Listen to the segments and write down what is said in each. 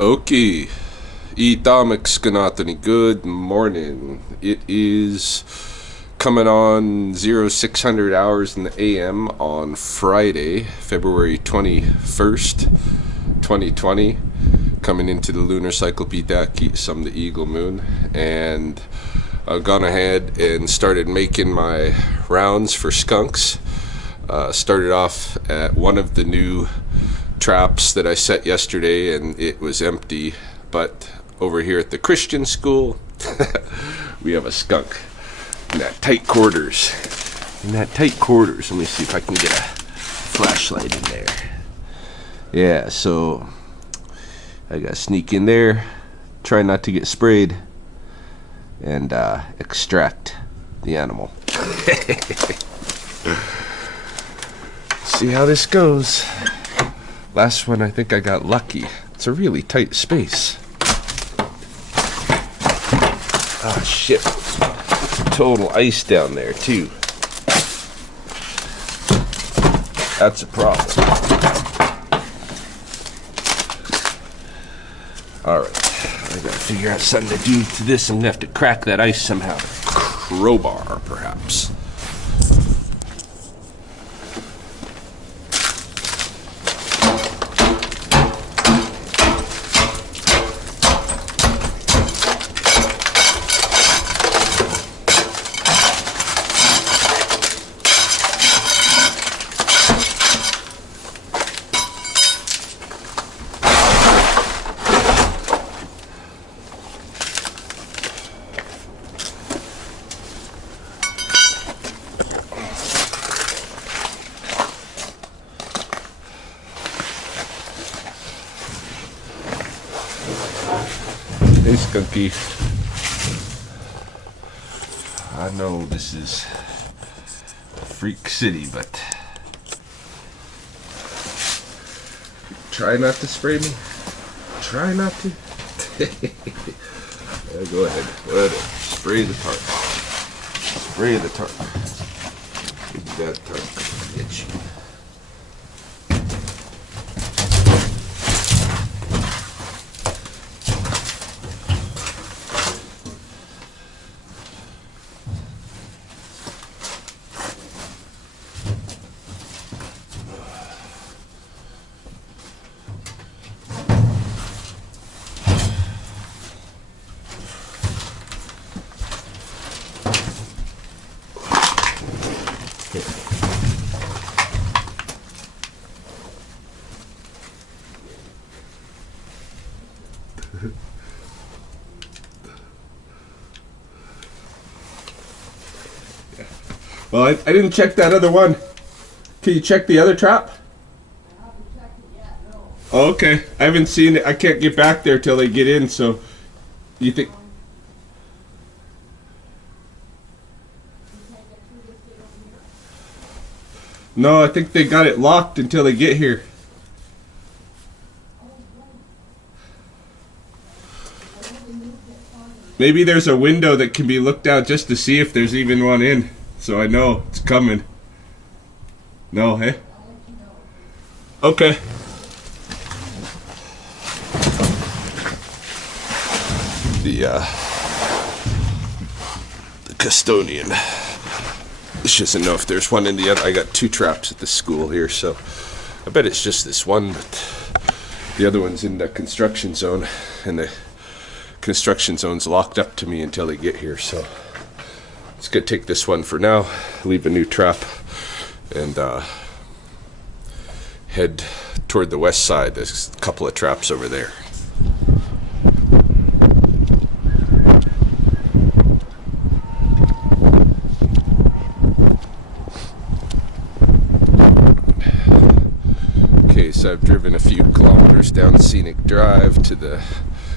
Okay, good morning. It is coming on 0600 hours in the AM on Friday, February 21st, 2020. Coming into the lunar cycle, some the eagle moon, and I've gone ahead and started making my rounds for skunks. Started off at one of the new traps that I set yesterday, and it was empty. But over here at the Christian school, we have a skunk in that tight quarters. Let me see if I can get a flashlight in there. Yeah, so I gotta sneak in there, try not to get sprayed, and extract the animal. See how this goes. Last one, I think I got lucky. It's a really tight space. Ah, shit. Total ice down there, too. That's a problem. Alright. I gotta figure out something to do to this. I'm gonna have to crack that ice somehow. Crowbar, perhaps. Hey, Skunky. I know this is Freak City, but try not to spray me. Try not to. Yeah, go ahead. Whatever. Spray the tarp. Spray the tarp. Get that tarp. Get you. Well, I didn't check that other one. Can you check the other trap? I haven't checked it yet, no. Oh, okay. I haven't seen it. I can't get back there till they get in, so you think... No, I think they got it locked until they get here. Maybe there's a window that can be looked out just to see if there's even one in. So I know it's coming. No, hey? Okay. The custodian. She doesn't know if there's one in the other. I got two traps at the school here, so I bet it's just this one, but the other one's in the construction zone, and the construction zone's locked up to me until they get here, so it's gonna take this one for now, leave a new trap, and head toward the west side. There's a couple of traps over there. Okay, so I've driven a few kilometers down Scenic Drive to the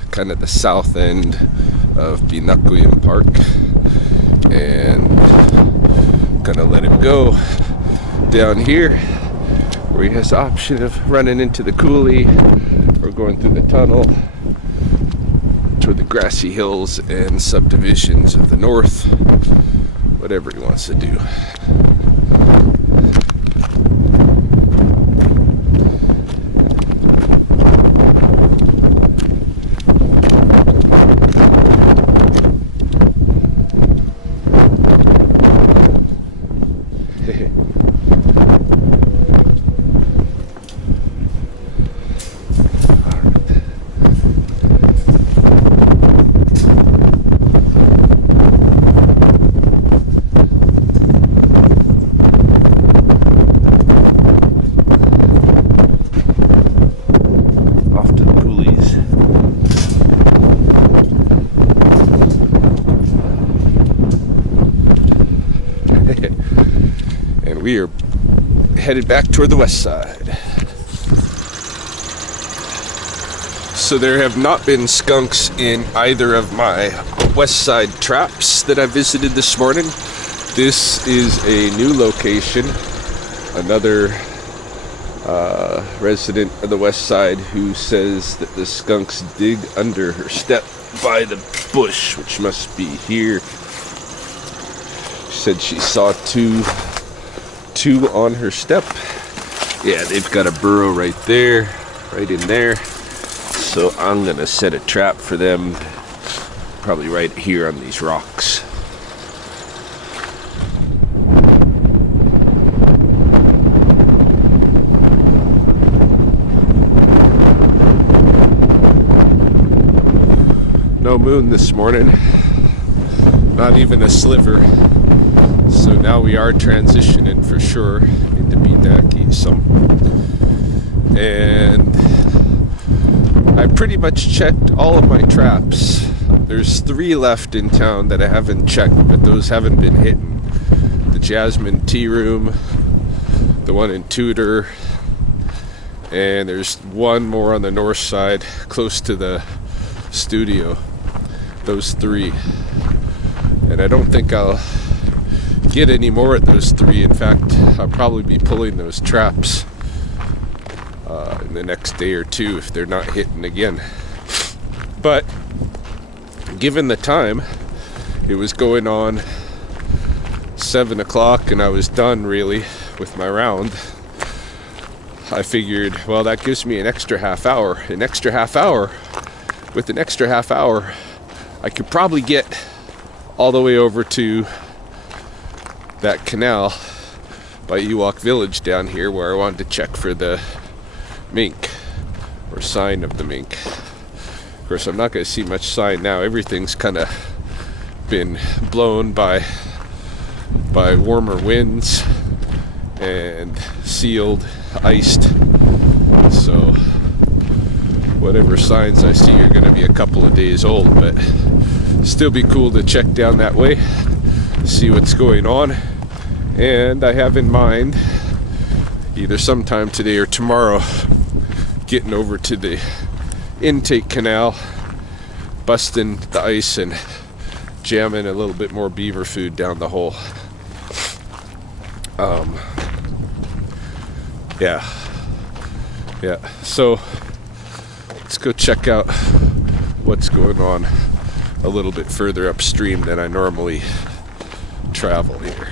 kind of the south end of Beaver Park, and gonna let him go down here where he has the option of running into the coulee or going through the tunnel toward the grassy hills and subdivisions of the north, whatever he wants to do. We are headed back toward the west side. So there have not been skunks in either of my west side traps that I visited this morning. This is a new location. Another resident of the west side who says that the skunks dig under her step by the bush, which must be here. She said she saw two on her step. Yeah, they've got a burrow right there, right in there. So I'm gonna set a trap for them, probably right here on these rocks. No moon this morning, not even a sliver. So now we are transitioning for sure. Need to beat that, eat some. And I pretty much checked all of my traps. There's 3 left in town that I haven't checked, but those haven't been hitting. The Jasmine Tea Room, the one in Tudor, and there's one more on the north side, close to the studio. Those 3. And I don't think I'll get any more at those 3. In fact, I'll probably be pulling those traps in the next day or 2 if they're not hitting again. But given the time, it was going on 7 o'clock and I was done really with my round. I figured, well, that gives me an extra half hour. With an extra half hour, I could probably get all the way over to that canal by Ewok Village down here where I wanted to check for the mink or sign of the mink. Of course, I'm not going to see much sign now. Everything's kind of been blown by warmer winds and sealed, iced. So whatever signs I see are going to be a couple of days old, but still be cool to check down that way, see what's going on. And I have in mind either sometime today or tomorrow getting over to the intake canal, busting the ice and jamming a little bit more beaver food down the hole. Yeah, so let's go check out what's going on a little bit further upstream than I normally travel here.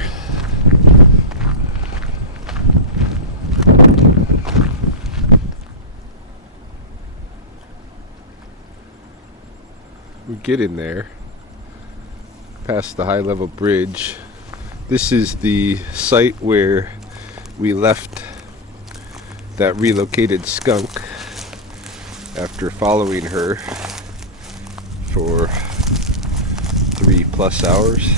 We get in there past the high level bridge. This is the site where we left that relocated skunk after following her for 3+ hours.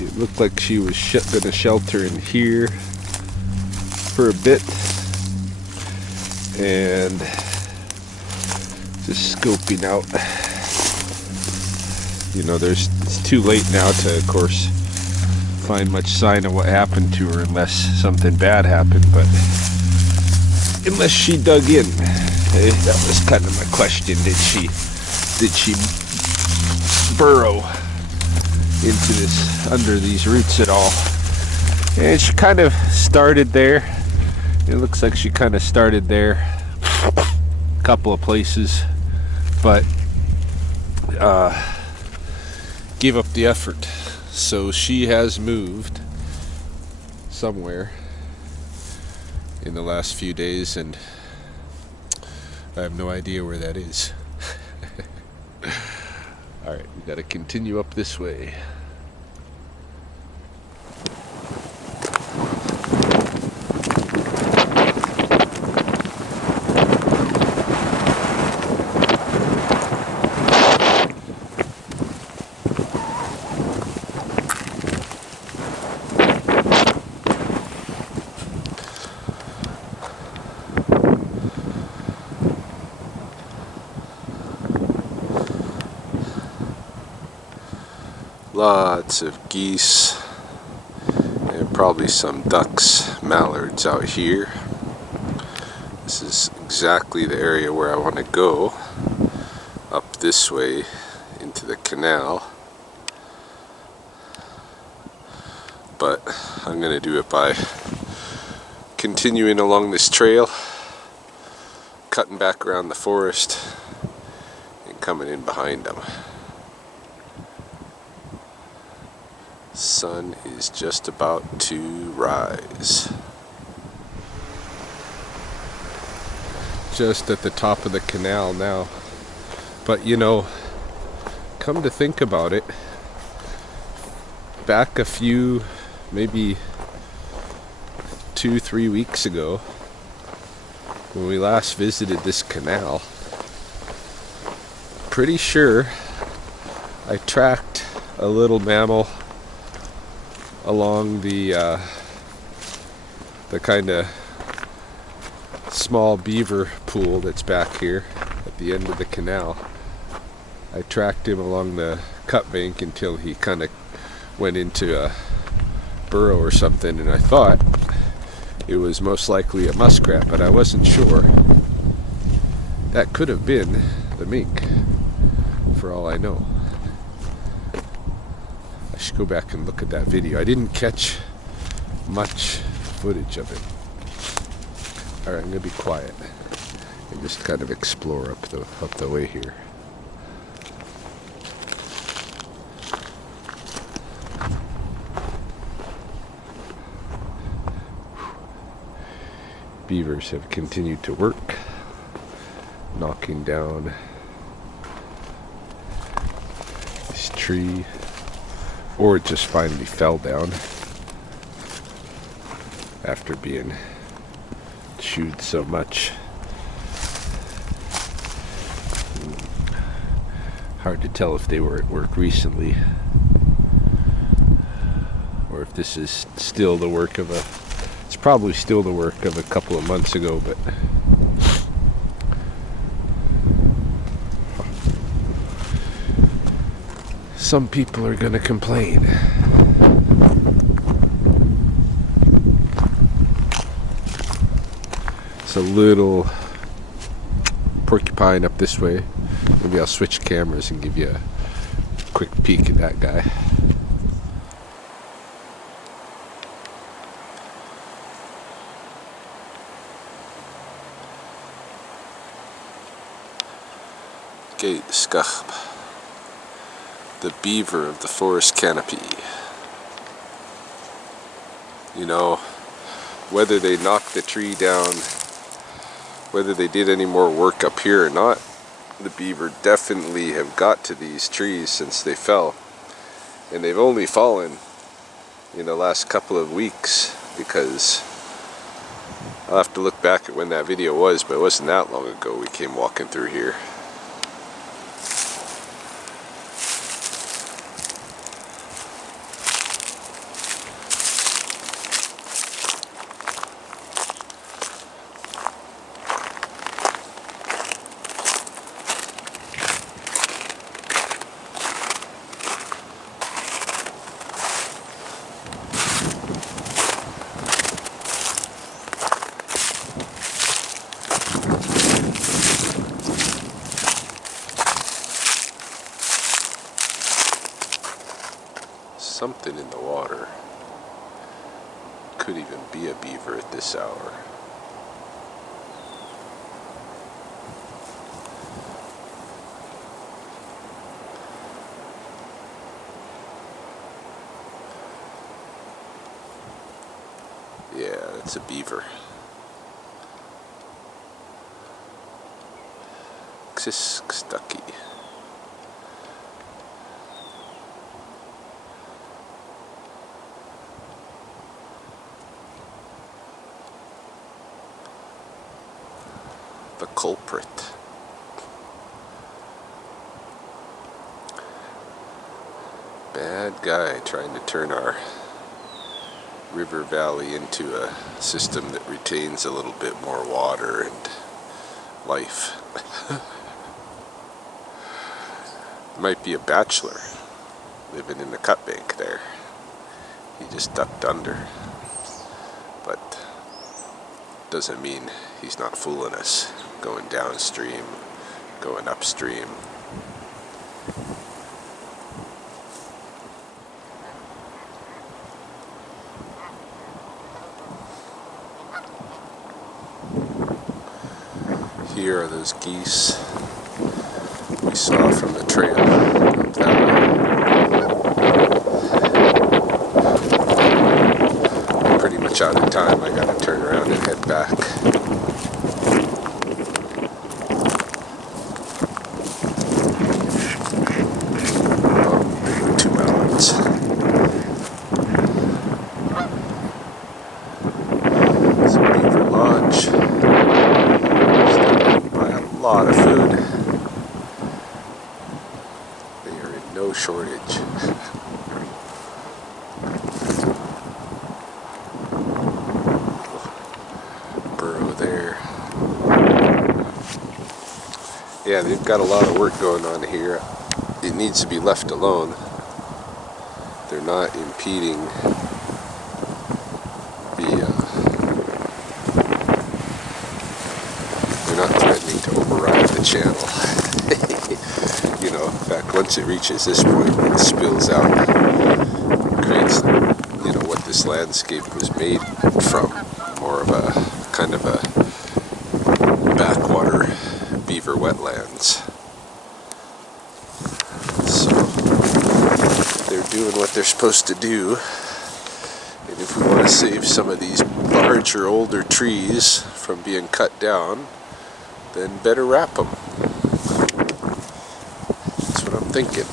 It looked like she was gonna shelter in here for a bit, and just scoping out. You know, it's too late now to, of course, find much sign of what happened to her unless something bad happened, but unless she dug in. That was kind of my question. Did she burrow into this, under these roots at all? And she kind of started there. It looks like she kind of started there a couple of places, but gave up the effort. So she has moved somewhere in the last few days, and I have no idea where that is. Alright, we gotta continue up this way. Lots of geese and probably some ducks, mallards out here. This is exactly the area where I want to go, up this way into the canal. But I'm going to do it by continuing along this trail, cutting back around the forest, and coming in behind them. Sun is just about to rise. Just at the top of the canal now. But you know, come to think about it, back a few, maybe 2-3 weeks ago, when we last visited this canal, pretty sure I tracked a little mammal along the kind of small beaver pool that's back here at the end of the canal. I tracked him along the cut bank until he kind of went into a burrow or something, and I thought it was most likely a muskrat, but I wasn't sure. That could have been the mink, for all I know. I should go back and look at that video. I didn't catch much footage of it. Alright, I'm going to be quiet and just kind of explore up the way here. Beavers have continued to work, knocking down this tree, or it just finally fell down after being chewed so much. Hard to tell if they were at work recently or if this is still the work of it's probably still the work of a couple of months ago, but some people are gonna complain. It's a little porcupine up this way. Maybe I'll switch cameras and give you a quick peek at that guy. Gate Skach, the beaver of the forest canopy. You know, whether they knocked the tree down, whether they did any more work up here or not, the beaver definitely have got to these trees since they fell. And they've only fallen in the last couple of weeks, because I'll have to look back at when that video was, but it wasn't that long ago we came walking through here. Something in the water. Could even be a beaver at this hour. Yeah, that's a beaver. Stucky. The culprit. Bad guy trying to turn our river valley into a system that retains a little bit more water and life. Might be a bachelor. living in the cut bank there. He just ducked under. But doesn't mean he's not fooling us. Going downstream, going upstream. Here are those geese we saw from the trail up that way. I'm pretty much out of time. I gotta turn around and head back. Oh, there go 2 mountains. It's a beaver lodge. Lot of food. They are in no shortage. Burrow there. Yeah, they've got a lot of work going on here. It needs to be left alone. They're not impeding they're not threatening to override the channel. You know, in fact, once it reaches this point, it spills out, creates, you know, what this landscape was made from. More of a kind of a backwater beaver wetlands. So they're doing what they're supposed to do. And if we want to save some of these larger, older trees from being cut down, then better wrap them. That's what I'm thinking.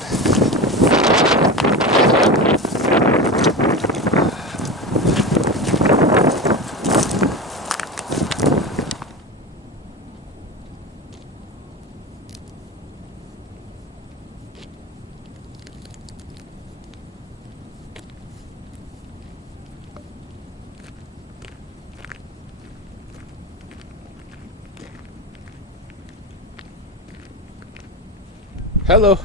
Hello.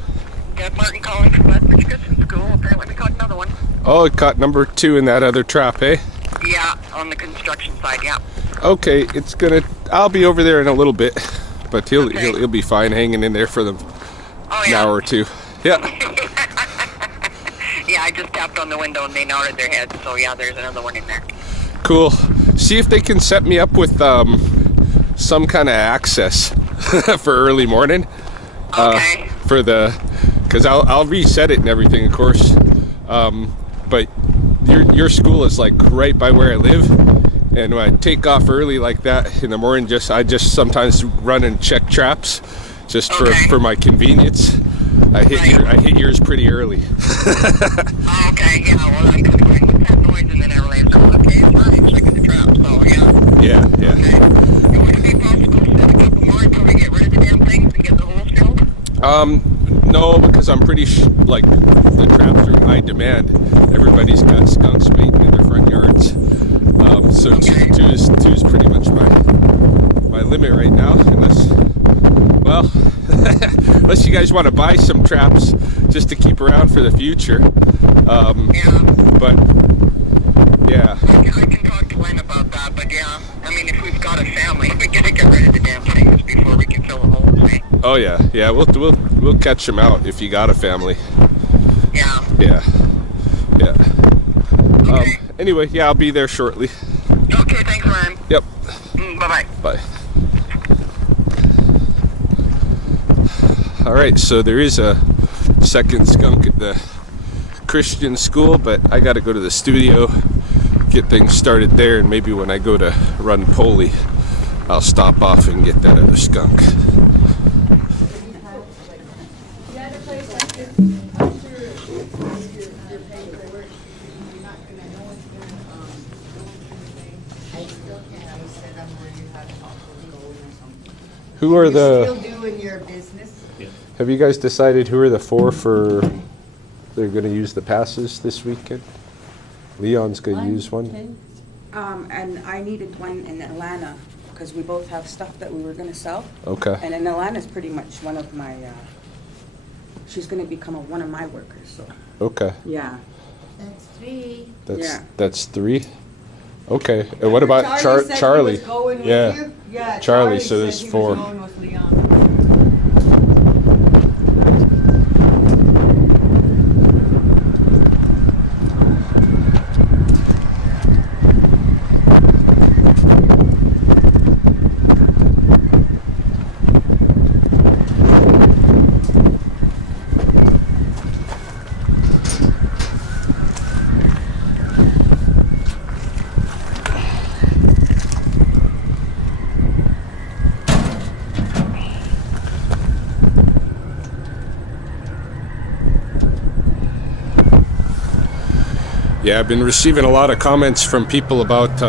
Got Martin calling from Lethbridge Christian School. Apparently we caught another one. Oh, it caught number 2 in that other trap, eh? Yeah, on the construction side, yeah. Okay, I'll be over there in a little bit, but he'll be fine hanging in there for an hour or 2. Yeah. Yeah, I just tapped on the window and they nodded their heads, so yeah, there's another one in there. Cool. See if they can set me up with some kind of access for early morning. Okay. Because I'll reset it and everything, of course. But your school is like right by where I live, and when I take off early like that in the morning, I just sometimes run and check traps, just for my convenience. I hit yours pretty early. Okay, yeah, well I could hear that noise and then I realized, okay, it's fine, checking the trap, so yeah. Yeah. Okay. And would it be possible to set a couple more until we get rid of the damn things and get the holes filled? No, because I'm pretty like the traps are in high demand. Everybody's got skunks waiting in their front yards. So okay. two is pretty much my limit right now, unless you guys want to buy some traps just to keep around for the future. Yeah. But yeah. I can talk to Len about that, but yeah, I mean, if we've got a family, we gotta get rid of the damn things before we can fill the holes, right? Oh yeah. We'll catch them out if you got a family. Yeah. Yeah. Okay. Anyway, yeah, I'll be there shortly. Okay, thanks, Ryan. Yep. Bye-bye. Bye. Alright, so there is a second skunk at the Christian school, but I gotta go to the studio, get things started there, and maybe when I go to run Polly, I'll stop off and get that other skunk. Who are Still doing your business? have you guys decided who are the 4 they're going to use the passes this weekend? Leon's going to use one. And I needed one in Atlanta because we both have stuff that we were going to sell. Okay. And in Atlanta's pretty much one of my she's gonna become one of my workers, so, Okay. yeah. That's 3. Yeah. That's 3. Okay. And what about Charlie? Said he was going with Yeah. you. Yeah. Charlie, so said there's he was 4. going with Leon. Yeah, I've been receiving a lot of comments from people about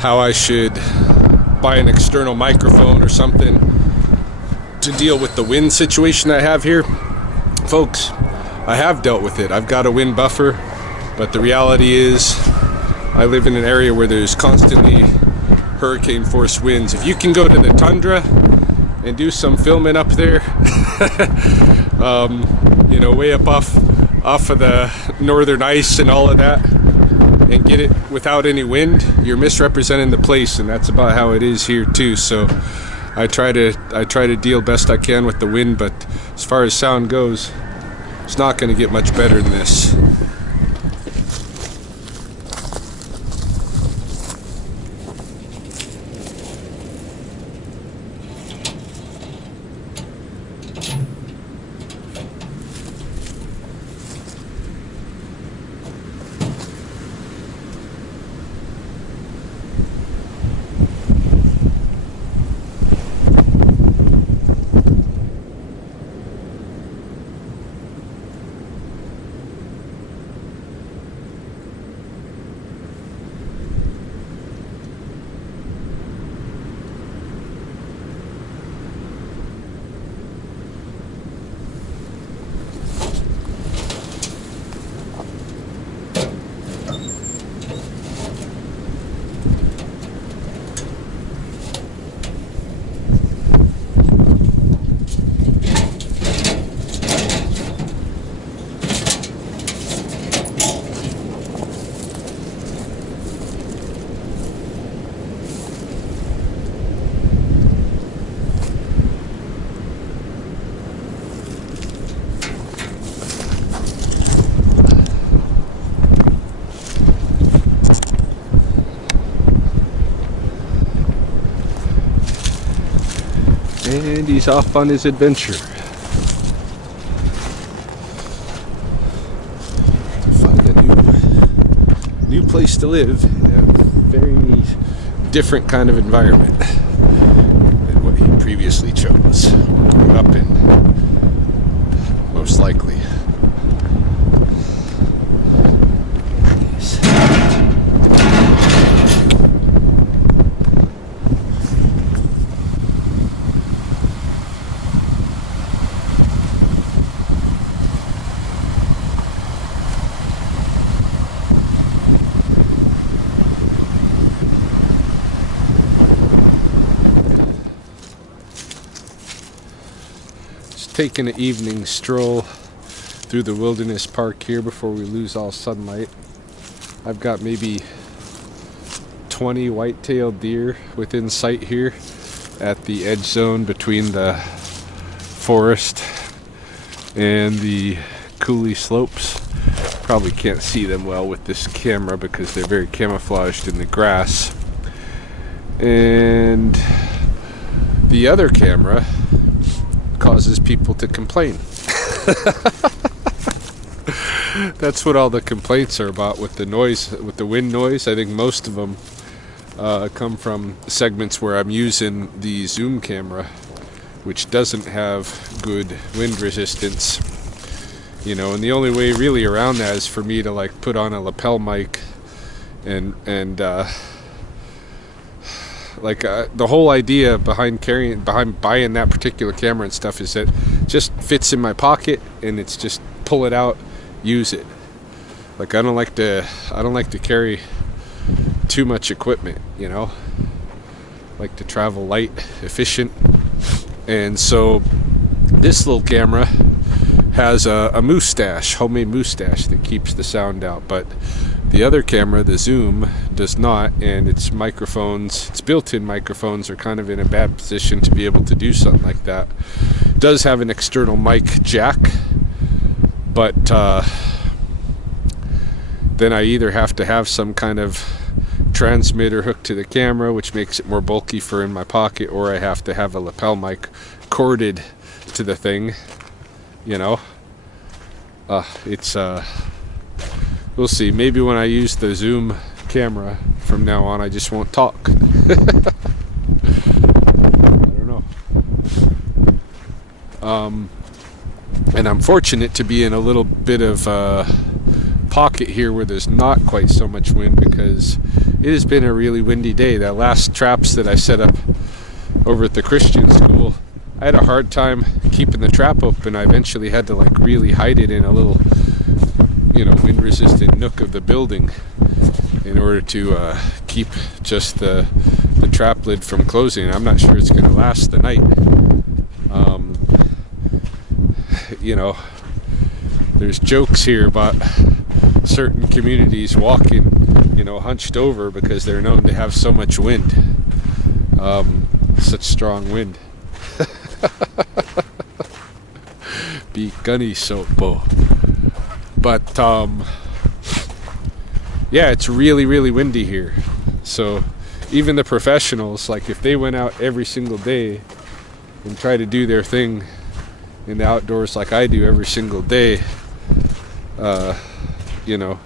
how I should buy an external microphone or something to deal with the wind situation I have here. Folks, I have dealt with it. I've got a wind buffer, but the reality is I live in an area where there's constantly hurricane force winds. If you can go to the tundra and do some filming up there, you know, way up off of the northern ice and all of that, and get it without any wind, you're misrepresenting the place, and that's about how it is here too. So I try to deal best I can with the wind, but as far as sound goes, it's not going to get much better than this. And he's off on his adventure. To find a new place to live in a very different kind of environment than what he previously chose, grew up in, most likely. Taking an evening stroll through the wilderness park here before we lose all sunlight. I've got maybe 20 white-tailed deer within sight here at the edge zone between the forest and the coulee slopes. Probably can't see them well with this camera because they're very camouflaged in the grass. And the other camera causes people to complain. That's what all the complaints are about with the noise, with the wind noise. I think most of them come from segments where I'm using the zoom camera, which doesn't have good wind resistance. You know, and the only way really around that is for me to like put on a lapel mic and the whole idea behind buying that particular camera and stuff is that it just fits in my pocket and it's just pull it out, use it. Like I don't like to carry too much equipment, you know. I like to travel light, efficient, and so this little camera has a moustache, homemade moustache that keeps the sound out, but the other camera, the Zoom, does not, and its microphones, its built-in microphones, are kind of in a bad position to be able to do something like that. It does have an external mic jack, but then I either have to have some kind of transmitter hooked to the camera, which makes it more bulky for in my pocket, or I have to have a lapel mic corded to the thing, you know. We'll see. Maybe when I use the Zoom camera from now on, I just won't talk. I don't know. And I'm fortunate to be in a little bit of pocket here where there's not quite so much wind, because it has been a really windy day. That last traps that I set up over at the Christian school, I had a hard time keeping the trap open. I eventually had to like really hide it in a little, wind resistant nook of the building in order to keep just the trap lid from closing. I'm not sure it's going to last the night. There's jokes here about certain communities walking, hunched over because they're known to have so much wind, such strong wind. Be gunny sopo. But yeah, it's really, really windy here. So even the professionals, like if they went out every single day and try to do their thing in the outdoors like I do every single day,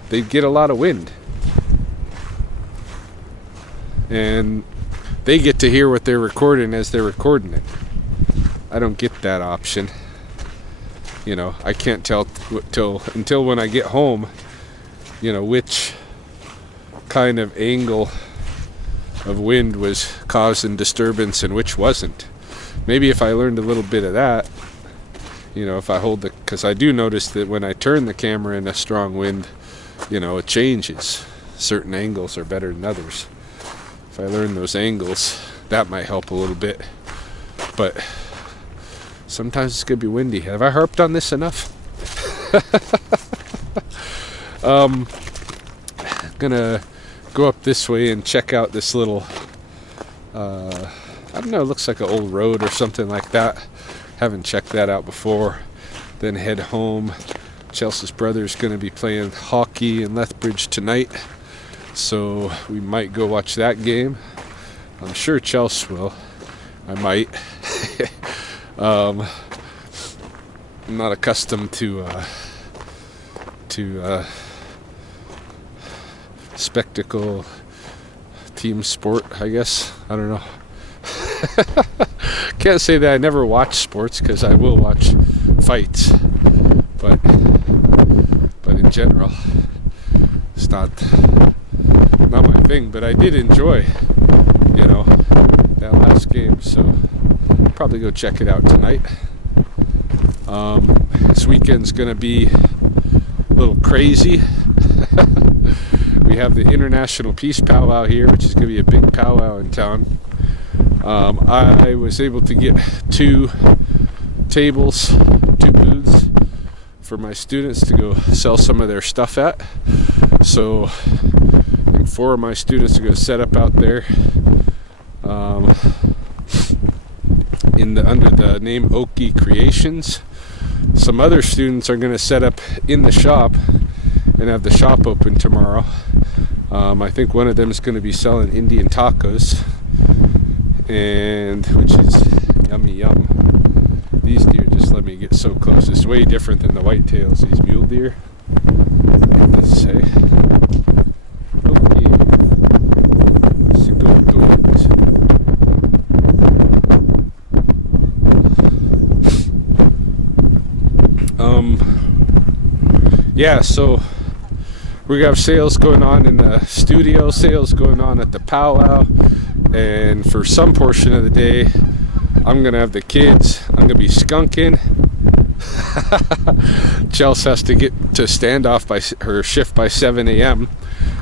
they'd get a lot of wind. And they get to hear what they're recording as they're recording it. I don't get that option. I can't tell until when I get home, which kind of angle of wind was causing disturbance and which wasn't. Maybe if I learned a little bit of that, if I hold because I do notice that when I turn the camera in a strong wind, it changes. Certain angles are better than others. If I learn those angles, that might help a little bit. But sometimes it's gonna be windy. Have I harped on this enough? Gonna go up this way and check out this little I don't know, it looks like an old road or something like that. Haven't checked that out before. Then head home. Chelsea's brother's gonna be playing hockey in Lethbridge tonight, so we might go watch that game. I'm sure Chelsea will. I might. I'm not accustomed to spectacle team sport, I guess. I don't know. Can't say that I never watch sports, because I will watch fights, but in general it's not my thing. But I did enjoy that last game, so I'll probably go check it out tonight. This weekend's gonna be a little crazy. We have the International Peace Powwow here, which is gonna be a big powwow in town. I was able to get 2 tables, 2 booths for my students to go sell some of their stuff at. So I think 4 of my students are going to set up out there under the name Oki Creations. Some other students are going to set up in the shop and have the shop open tomorrow. I think one of them is going to be selling Indian tacos, and which is yummy yum. These deer just let me get so close. It's way different than the whitetails, these mule deer. Let's say. Okay. Let's go do it. Yeah, so we're gonna have sales going on in the studio, sales going on at the powwow, and for some portion of the day I'm gonna have the kids. I'm gonna be skunking. Chelsea has to get to standoff by her shift by 7 a.m.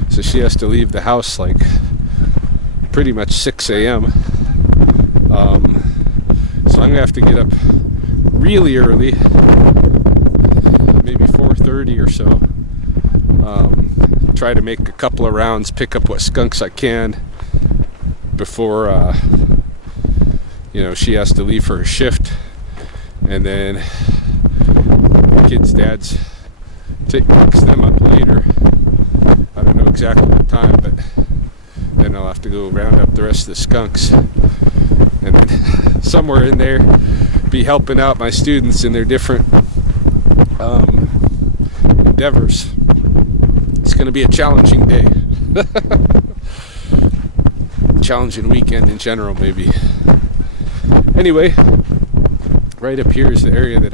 so she has to leave the house like pretty much 6 a.m. So I'm gonna have to get up really early, maybe 4:30 or so. Try to make a couple of rounds, pick up what skunks I can before she has to leave for her shift, and then kids' dads picks them up later. I don't know exactly what time, but then I'll have to go round up the rest of the skunks, and then somewhere in there be helping out my students in their different endeavors. It's going to be a challenging day. Challenging weekend in general, maybe. Anyway, right up here is the area that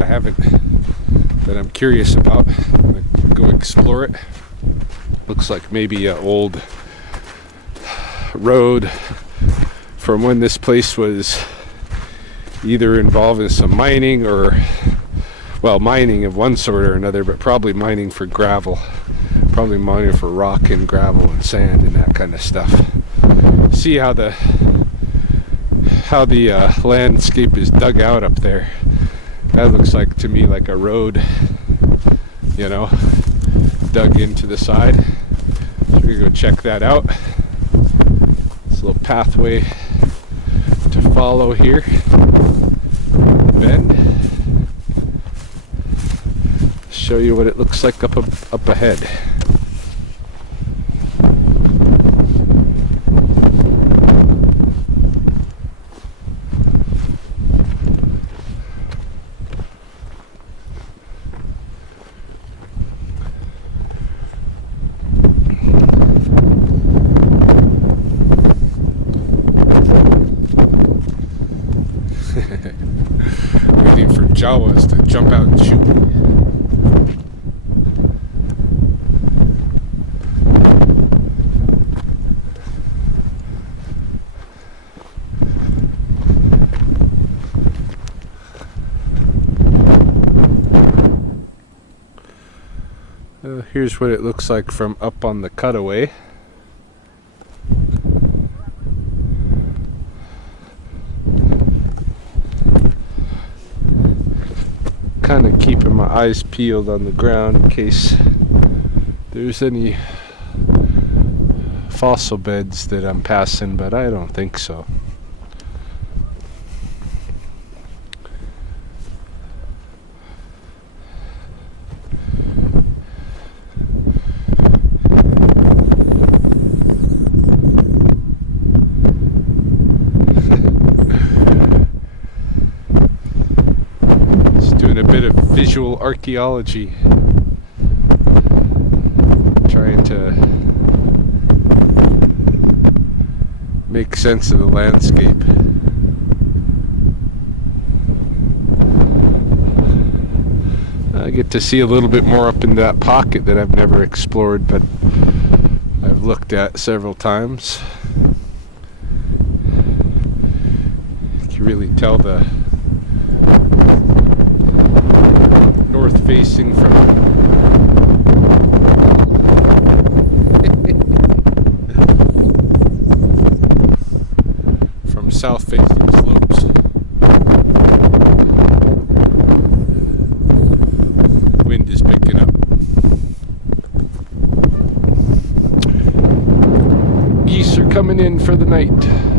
I'm curious about. I'm going to go explore it. Looks like maybe an old road from when this place was either involved in some mining or, well, mining of one sort or another, but probably mining for gravel. Probably mining for rock and gravel and sand and that kind of stuff. See how the landscape is dug out up there. That looks like to me like a road, dug into the side. So we're gonna go check that out. This little pathway to follow here. Bend. Show you what it looks like up ahead. Waiting for Jawas to jump out and shoot me. Here's what it looks like from up on the cutaway. Kind of keeping my eyes peeled on the ground in case there's any fossil beds that I'm passing, but I don't think so. A bit of visual archaeology, trying to make sense of the landscape. I get to see a little bit more up in that pocket that I've never explored, but I've looked at several times. You can really tell the north facing from south facing slopes. Wind is picking up. Geese are coming in for the night.